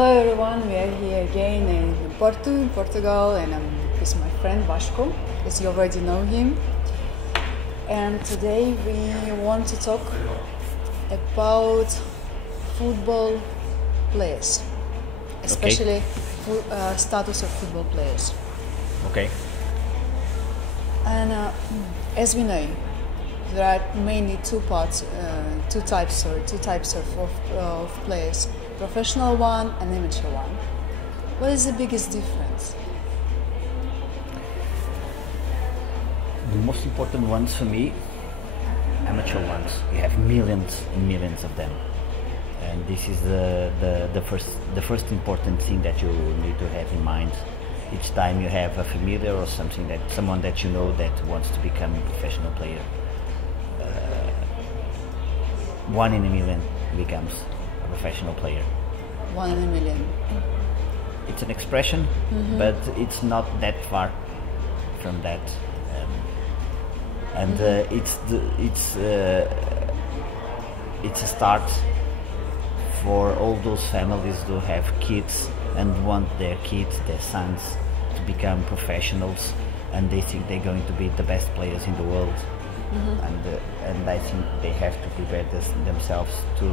Hello everyone, we are here again in Porto, Portugal, and I'm with my friend Vasco, as you already know him. And today we want to talk about football players, especially status of football players. Okay. And as we know, there are mainly two types of players: professional one and amateur one. What is the biggest difference? The most important ones for me, amateur ones. You have millions and millions of them, and this is the first important thing that you need to have in mind. Each time you have a familiar or someone that you know that wants to become a professional player, 1 in a million becomes a professional player. 1 in a million. It's an expression, but it's not that far from that, and it's a start for all those families who have kids and want their kids, their sons, to become professionals, and they think they're going to be the best players in the world. And I think they have to prepare themselves to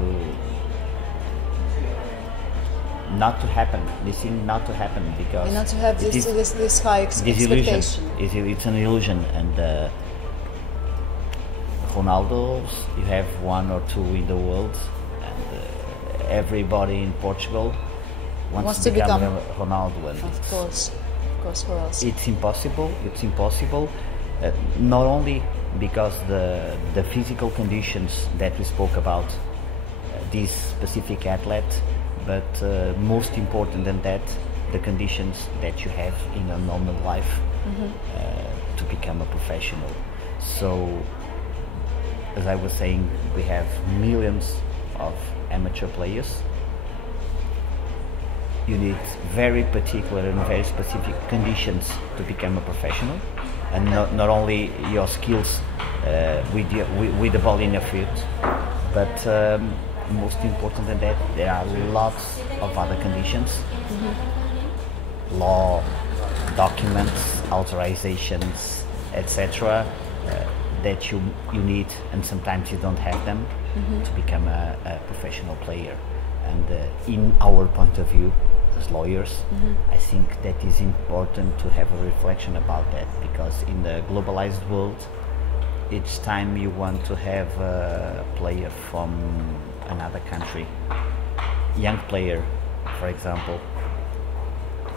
not to happen. This thing not to happen because Not to have this high expectation. It's an illusion. And Ronaldo's, you have 1 or 2 in the world, and everybody in Portugal wants to become a Ronaldo. And Of course, who else? It's impossible. Not only because the physical conditions that we spoke about, this specific athlete, but most important than that, the conditions that you have in a normal life to become a professional. So, as I was saying, we have millions of amateur players. You need very particular and very specific conditions to become a professional, and not only your skills with the ball in your feet, but most important than that, there are lots of other conditions: law, documents, authorizations, etc. That you need, and sometimes you don't have them to become a professional player. And in our point of view as lawyers, I think that is important to have a reflection about that, because in the globalized world, each time you want to have a player from another country, young player, for example,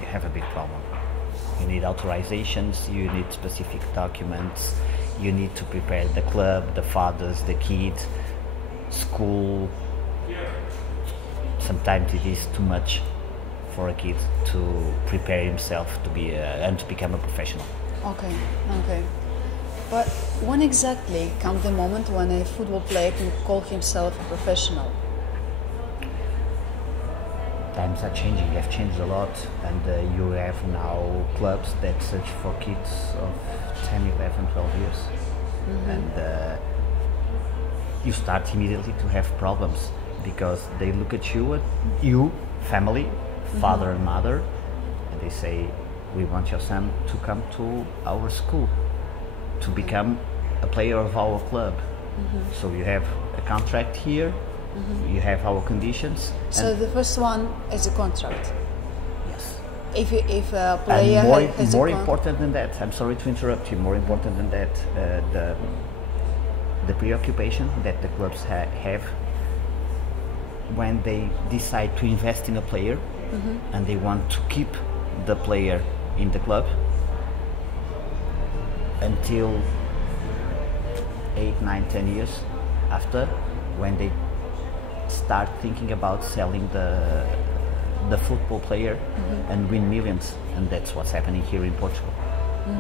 you have a big problem. You need authorizations, you need specific documents, you need to prepare the club, the fathers, the kid, school. Sometimes it is too much for a kid to prepare himself to be and to become a professional. Okay. But when exactly comes the moment when a football player can call himself a professional? Times are changing, they have changed a lot, and you have now clubs that search for kids of 10, 11, 12 years. And you start immediately to have problems, because they look at you, family, father and mother, and they say, we want your son to come to our school to become a player of our club. So you have a contract here, you have our conditions. So the first one is a contract. Yes. If a player and more important than that, I'm sorry to interrupt you, more important than that, the preoccupation that the clubs have when they decide to invest in a player, and they want to keep the player in the club until 8, 9, 10 years after, when they start thinking about selling the football player and win millions. And that's what's happening here in Portugal.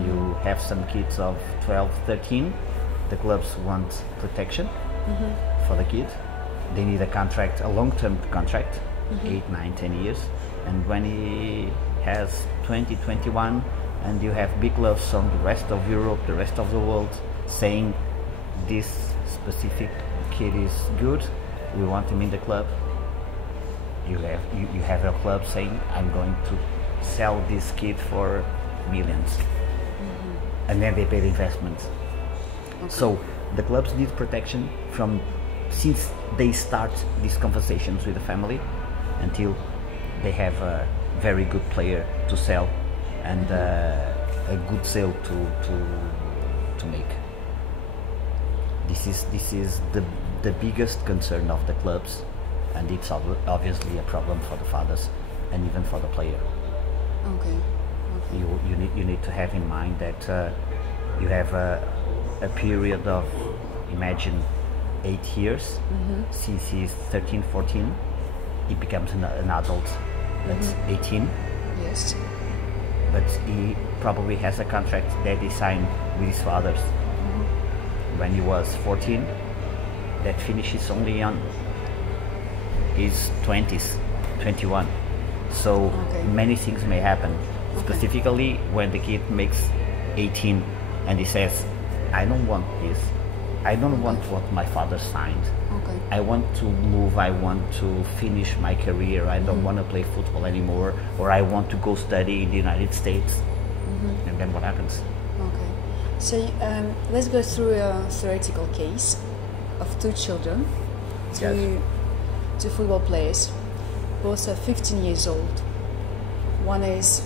You have some kids of 12, 13, the clubs want protection for the kid. They need a contract, a long-term contract, 8, 9, 10 years. And when he has 20, 21, and you have big clubs from the rest of Europe, the rest of the world, saying this specific kid is good, we want him in the club, you have a club saying, I'm going to sell this kid for millions, and then they pay the investment. So the clubs need protection from since they start these conversations with the family until they have a very good player to sell and a good sale to make. This is the biggest concern of the clubs, and it's obviously a problem for the fathers and even for the player. Okay. You need to have in mind that you have a period of, imagine, 8 years. Since he's 13, 14, he becomes an adult at 18. Yes. But he probably has a contract that he signed with his fathers when he was 14 that finishes only on his 20s, 21. So many things may happen. Specifically when the kid makes 18 and he says, I don't want this, I don't want what my father signed, I want to move, I want to finish my career, I don't want to play football anymore, or I want to go study in the United States. And then what happens? Okay. So let's go through a theoretical case of two children, two football players, both are 15 years old. One has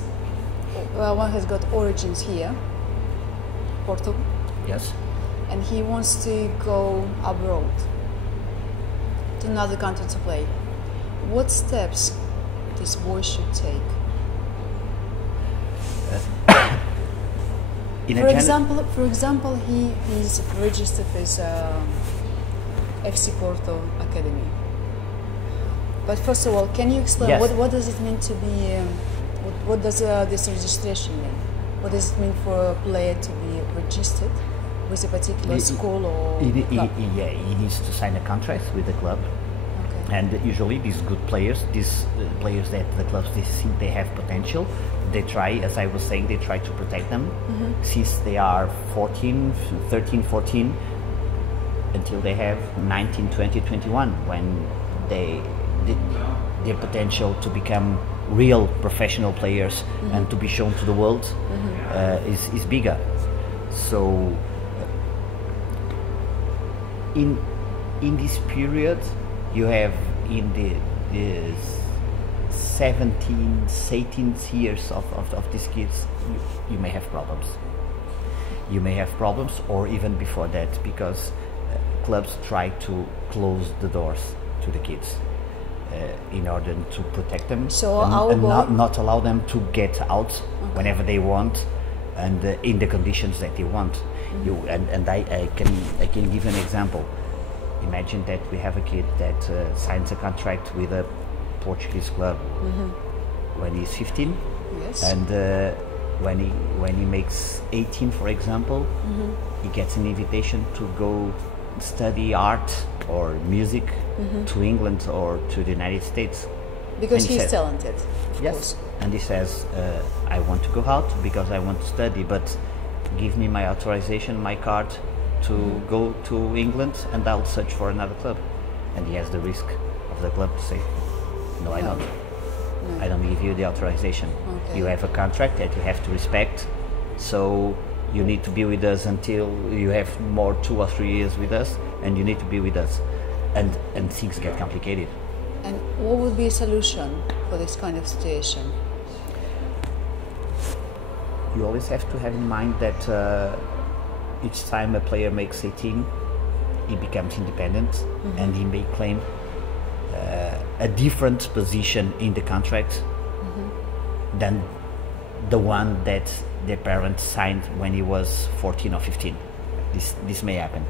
got origins here, Portugal. Yes. And he wants to go abroad to another country to play. What steps this boy should take? For example, he is registered as FC Porto Academy. But first of all, can you explain what does it mean to be? What does this registration mean? What does it mean for a player to be registered with a particular school or club? He needs to sign a contract with the club. And usually these good players, these players that the clubs they think they have potential, they try, as I was saying, they try to protect them since they are 13, 14, until they have 19, 20, 21, when their potential to become real professional players and to be shown to the world is bigger. So in this period, you have in the 17th, 18th years of these kids, you may have problems. You may have problems, or even before that, because clubs try to close the doors to the kids in order to protect them, and not allow them to get out whenever they want and in the conditions that they want. I can give an example. Imagine that we have a kid that signs a contract with a Portuguese club when he's 15, and when he makes 18, for example, he gets an invitation to go study art or music to England or to the United States. Because he's talented, of course. And he says, I want to go out because I want to study, but give me my authorization, my card to go to England, and I'll search for another club. And he has the risk of the club to say, no, I don't. I don't give you the authorization. You have a contract that you have to respect, so you need to be with us until you have more 2 or 3 years with us, and you need to be with us. And things get complicated. And what would be a solution for this kind of situation? You always have to have in mind that each time a player makes 18, he becomes independent, and he may claim a different position in the contract than the one that their parents signed when he was 14 or 15. This may happen.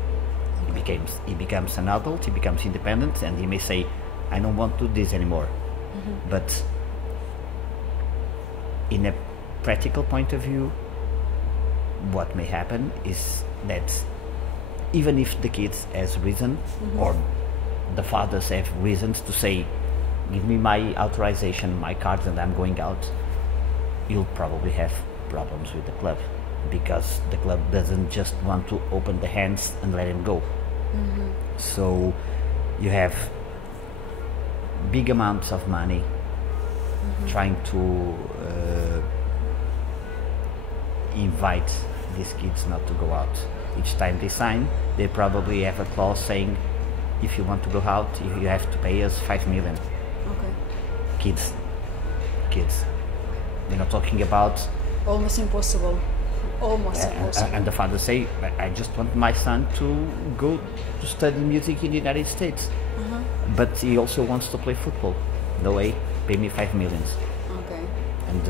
He becomes an adult, he becomes independent, and he may say, I don't want to do this anymore. But in a practical point of view, what may happen is that even if the kids has reason, or the fathers have reasons to say, give me my authorization, my cards, and I'm going out, you'll probably have problems with the club, because the club doesn't just want to open the hands and let him go. So you have big amounts of money trying to invite these kids not to go out. Each time they sign, they probably have a clause saying, if you want to go out, you have to pay us 5 million. Okay. Kids. We're not talking about... Almost impossible. Almost impossible. And the father say, I just want my son to go to study music in the United States. But he also wants to play football. No way, pay me 5 million. Okay. And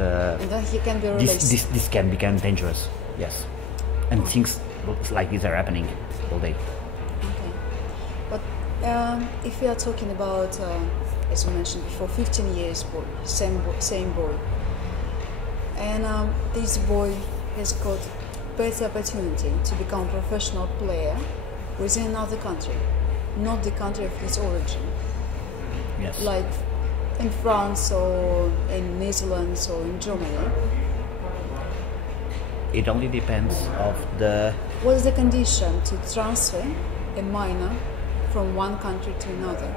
then he can be released. This can become dangerous, yes. And things like these are happening all day. Okay. But if we are talking about, as you mentioned before, 15 years boy, same boy. And this boy has got better opportunity to become a professional player within another country, not the country of his origin. Yes. Like in France or in Netherlands or in Germany. It only depends of the... What is the condition to transfer a minor from one country to another?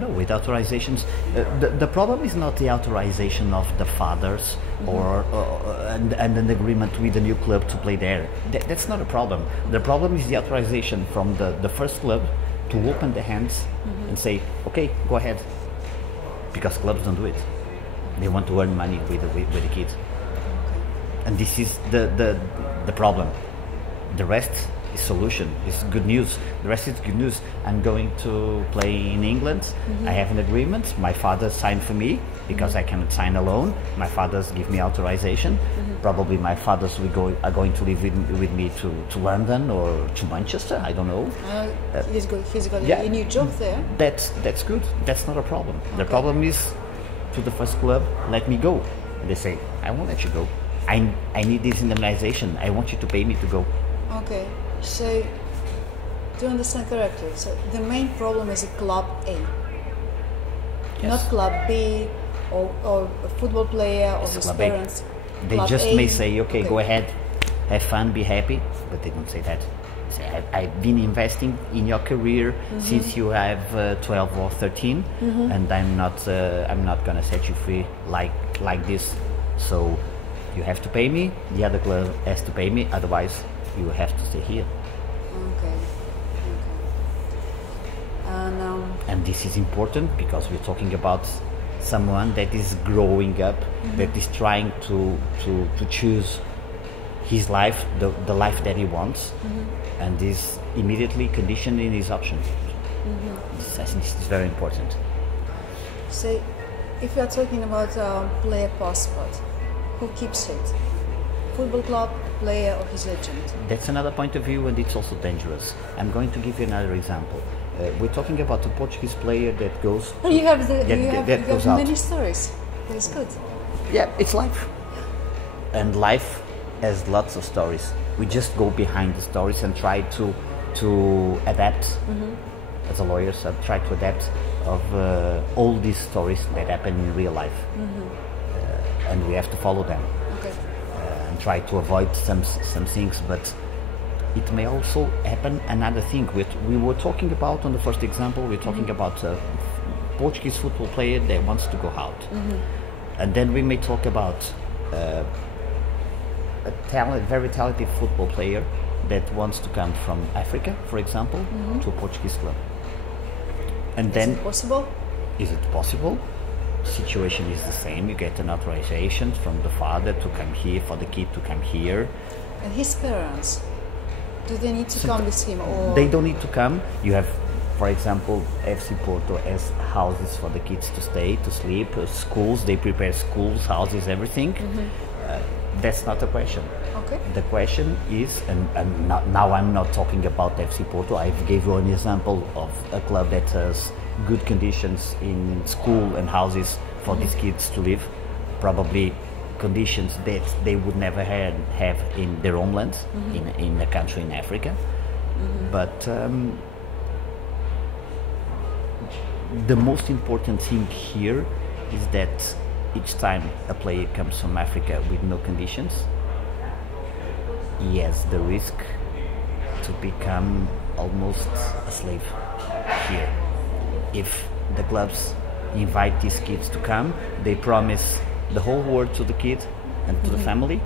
No, with authorizations, the problem is not the authorization of the fathers and an agreement with the new club to play there. That's not a problem. The problem is the authorization from the first club to open the hands and say, okay, go ahead. Because clubs don't do it. They want to earn money with the kids. And this is the problem. The rest is solution, is good news. The rest is good news. I'm going to play in England. I have an agreement. My father signed for me because I cannot sign alone. My fathers give me authorization. Probably my fathers are going to live with me to London or to Manchester. I don't know. He's got a new job there. That's good. That's not a problem. The problem is to the first club, let me go. And they say, I won't let you go. I need this indemnization. I want you to pay me to go. Okay, so to understand correctly, so the main problem is Club A, not Club B or a football player or his parents. They just may say, okay, go ahead, have fun, be happy, but they don't say that. They say, I've been investing in your career since you have 12 or 13, and I'm not gonna set you free like this. So you have to pay me. The other club has to pay me. Otherwise, you have to stay here. Okay. And this is important because we're talking about someone that is growing up, that is trying to choose his life, the life that he wants, and is immediately conditioned in his options. I think this is very important. So, if you are talking about player passport, who keeps it? Football club, player, or his agent? That's another point of view, and it's also dangerous. I'm going to give you another example. We're talking about a Portuguese player that goes. You have many stories. That's good. Yeah, it's life, and life has lots of stories. We just go behind the stories and try to adapt. As a lawyer, so try to adapt of all these stories that happen in real life, and we have to follow them. Okay. And try to avoid some things, but it may also happen another thing. We were talking about on the first example. We're talking about a Portuguese football player that wants to go out, and then we may talk about a very talented football player that wants to come from Africa, for example, to a Portuguese club. And then, is it possible? Is it possible? Situation is the same. You get an authorization from the father to come here, for the kid to come here. And his parents, do they need to come with him, or they don't need to come? You have, for example, FC Porto has houses for the kids to stay, to sleep, schools. They prepare schools, houses, everything. That's not the question. Okay. The question is, and now I'm not talking about FC Porto. I gave you an example of a club that has good conditions in school and houses for these kids to live, probably conditions that they would never have in their homeland, in a country in Africa. But the most important thing here is that each time a player comes from Africa with no conditions, he has the risk to become almost a slave here. If the clubs invite these kids to come. They promise the whole world to the kid and to the family,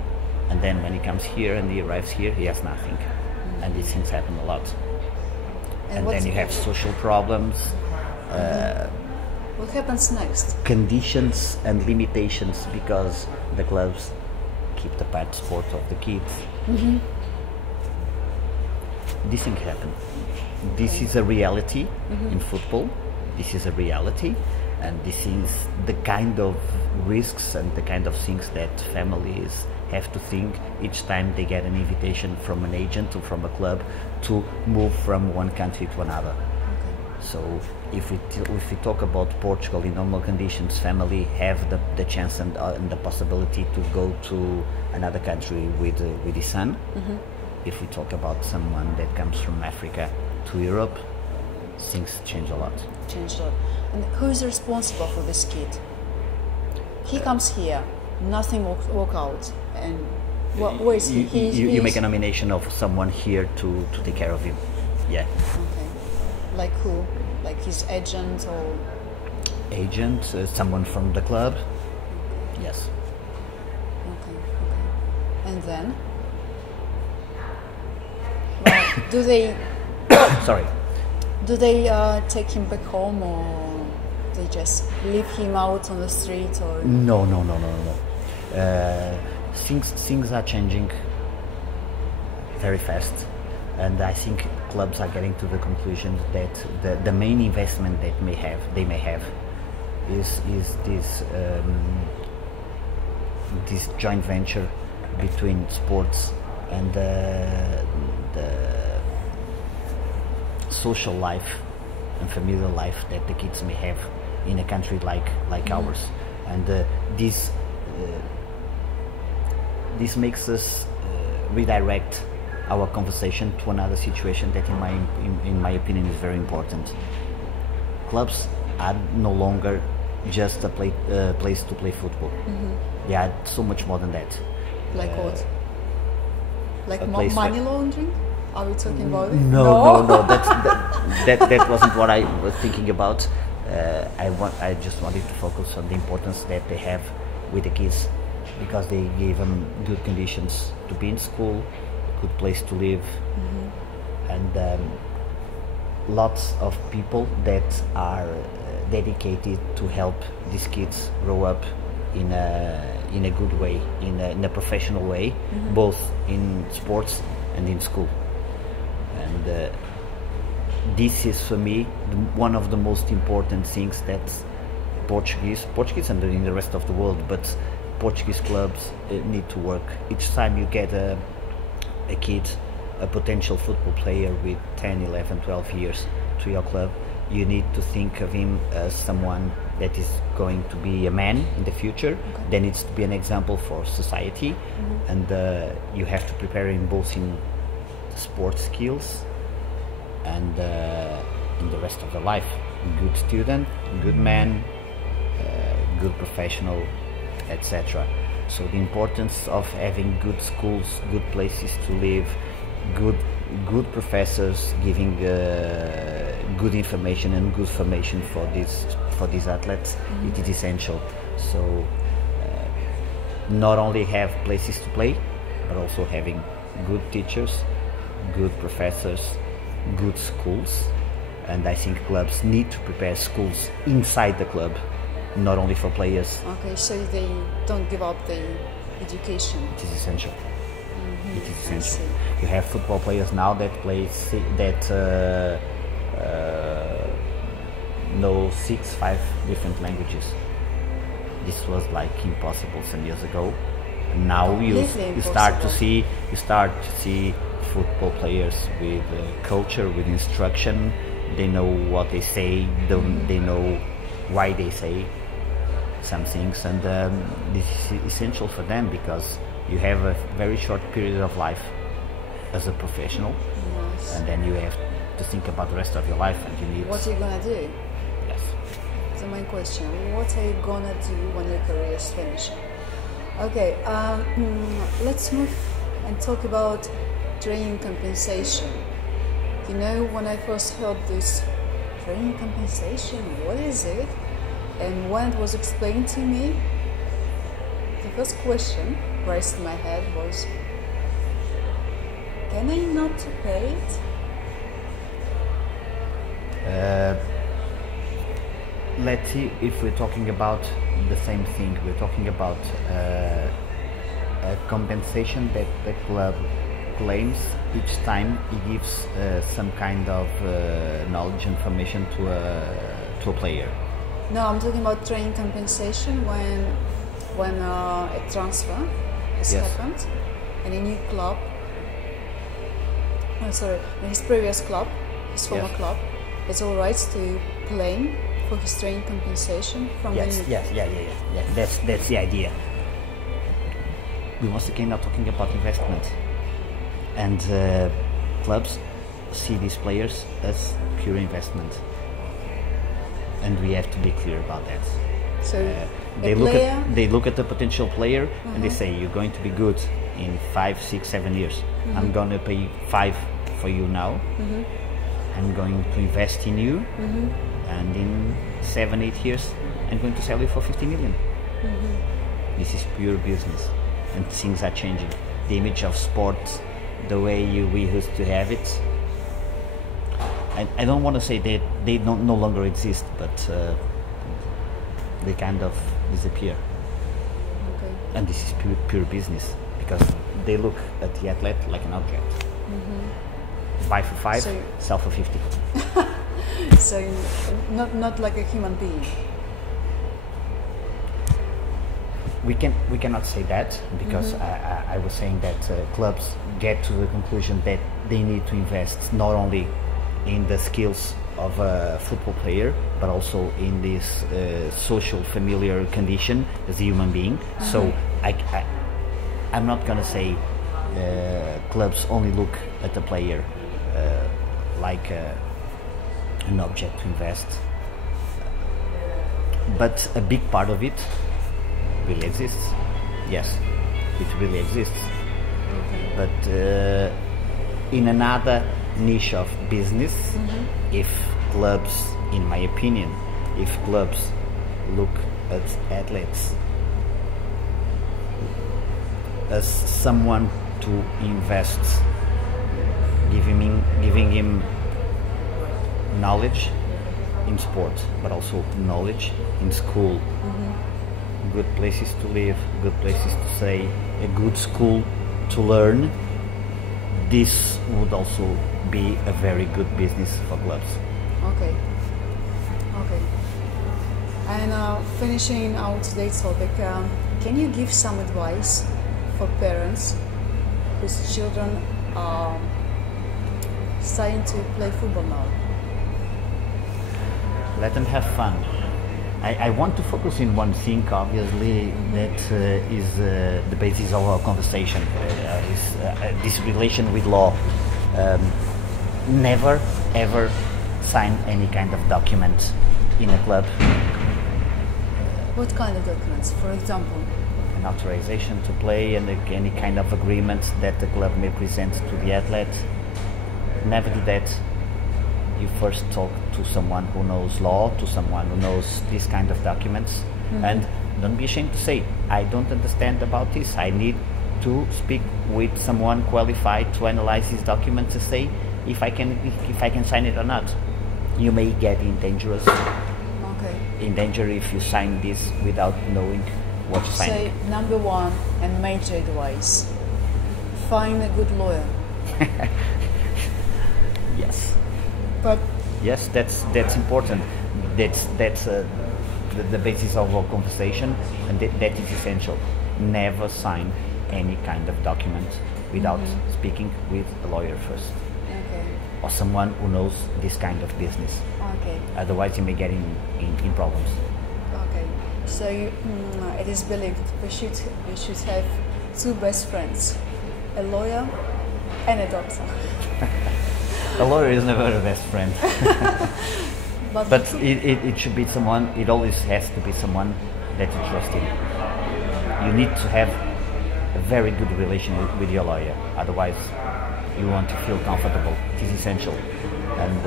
and then when he comes here and he arrives here, he has nothing. And these things happen a lot. And then you have social problems, what happens next? conditions and limitations, because the clubs keep the part sport of the kids. These things happen. This is a reality in football. This is a reality, and this is the kind of risks and the kind of things that families have to think each time they get an invitation from an agent or from a club to move from one country to another. So if we talk about Portugal, in normal conditions, family have the chance and the possibility to go to another country with his son. If we talk about someone that comes from Africa to Europe, things change a lot. Change a lot. And who is responsible for this kid? He comes here, nothing work out, and where is he? You make a nomination of someone here to take care of him. Yeah. Okay. Like who? Like his agent or? Agent, someone from the club. Yes. Okay. And then? Well, do they? Sorry. Do they take him back home, or they just leave him out on the street, or? No. Things are changing very fast, and I think clubs are getting to the conclusion that the main investment that they may have is this joint venture between sports and the social life and familial life that the kids may have in a country like ours, and this makes us redirect our conversation to another situation that in my opinion is very important. Clubs are no longer just a place to play football. They are so much more than that. Like what? Like money laundering? Are we talking about it? No. That wasn't what I was thinking about. I just wanted to focus on the importance that they have with the kids, because they gave them good conditions to be in school, good place to live, and lots of people that are dedicated to help these kids grow up in a good way, in a professional way, both in sports and in school. And this is for me one of the most important things that Portuguese and in the rest of the world, but Portuguese clubs need to work. Each time you get a kid, a potential football player with 10, 11, 12 years to your club, you need to think of him as someone that is going to be a man in the future. There needs to be an example for society, and you have to prepare him both in sports skills and in the rest of the life. Good student, good man, good professional, etc. So the importance of having good schools, good places to live, good professors giving good information and good formation for these athletes, it is essential. So not only have places to play, but also having good teachers, good professors, good schools. And I think clubs need to prepare schools inside the club, not only for players. Okay, so they don't give up the education. It is essential. It is essential. You have football players now that know 5 different languages. This was like impossible some years ago. Now you start to see football players with culture, with instruction. They know what they say. They know why they say some things, and this is essential for them, because you have a very short period of life as a professional, and then you have to think about the rest of your life, and you need. What are you gonna do? Yes. The main question: what are you gonna do when your career is finished? Okay, let's move and talk about training compensation. You know, when I first heard this training compensation, what is it? And when it was explained to me, the first question raised in my head was, can I not pay it? Let's see if we're talking about the same thing. We're talking about a compensation that the club claims each time he gives some kind of knowledge information to a player. No, I'm talking about training compensation when a transfer has happened and a new club, in his previous club, his former club, has all rights to claim for his training compensation from the new. That's the idea. We once again are talking about investment, and clubs see these players as pure investment, and we have to be clear about that. So they look at the potential player and they say, you're going to be good in 5, 6, 7 years. I'm going to pay 5 for you now. I'm going to invest in you, and in 7, 8 years I'm going to sell you for 50 million. This is pure business, and things are changing. The image of sport, the way we used to have it, I don't want to say that they no longer exist, but they kind of disappear. Okay. And this is pure business, because they look at the athlete like an object. Buy for 5, sell for 50. So not like a human being. We cannot say that, because I was saying that clubs get to the conclusion that they need to invest not only in the skills of a football player, but also in this social familiar condition as a human being. So I'm not gonna say clubs only look at the player like an object to invest, but a big part of it really exists. Yes, it really exists. But in another niche of business, if clubs, in my opinion, if clubs look at athletes as someone to invest, giving him knowledge in sport, but also knowledge in school, good places to live, good places to stay, a good school to learn, this would also be a very good business for clubs. Okay. And finishing out today's topic, can you give some advice for parents whose children are starting to play football now? Let them have fun. I want to focus in one thing, obviously, that is the basis of our conversation, is this relation with law. Never ever sign any kind of document in a club. What kind of documents, for example? An authorization to play and any kind of agreement that the club may present to the athlete. Never do that. You first talk to someone who knows law, to someone who knows this kind of documents, and don't be ashamed to say, I don't understand about this. I need to speak with someone qualified to analyze these documents and say if I can sign it or not. You may get in danger if you sign this without knowing what you're signing. So number one and major advice: find a good lawyer. Yes. But yes, that's important. That's the basis of our conversation, and that is essential. Never sign any kind of document without speaking with a lawyer first, or someone who knows this kind of business. Otherwise, you may get in problems. So it is believed we should have two best friends: a lawyer and a doctor. A lawyer is never a best friend. but it should be someone, it always has to be someone that you trust in. You need to have a very good relation with your lawyer, otherwise you want to feel comfortable. It is essential. And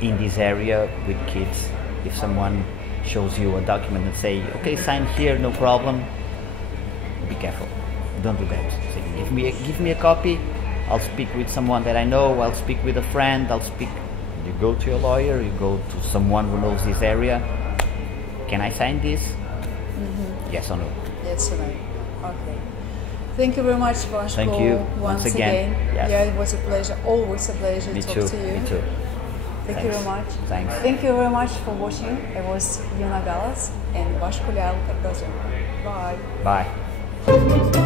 in this area with kids, if someone shows you a document and say, okay, sign here, no problem, be careful. Don't do that. Say, give me a copy. I'll speak with someone that I know. I'll speak with a friend. You go to your lawyer. You go to someone who knows this area. Can I sign this? Yes or no? Yes or no. Okay. Thank you very much, Vasco. Thank you once again. Yes. Yeah, it was a pleasure. Always a pleasure Me to too. talk to you. Me too. Thank you very much. Thanks. Thank you very much for watching. It was Yuna and Vasco Bye. Bye.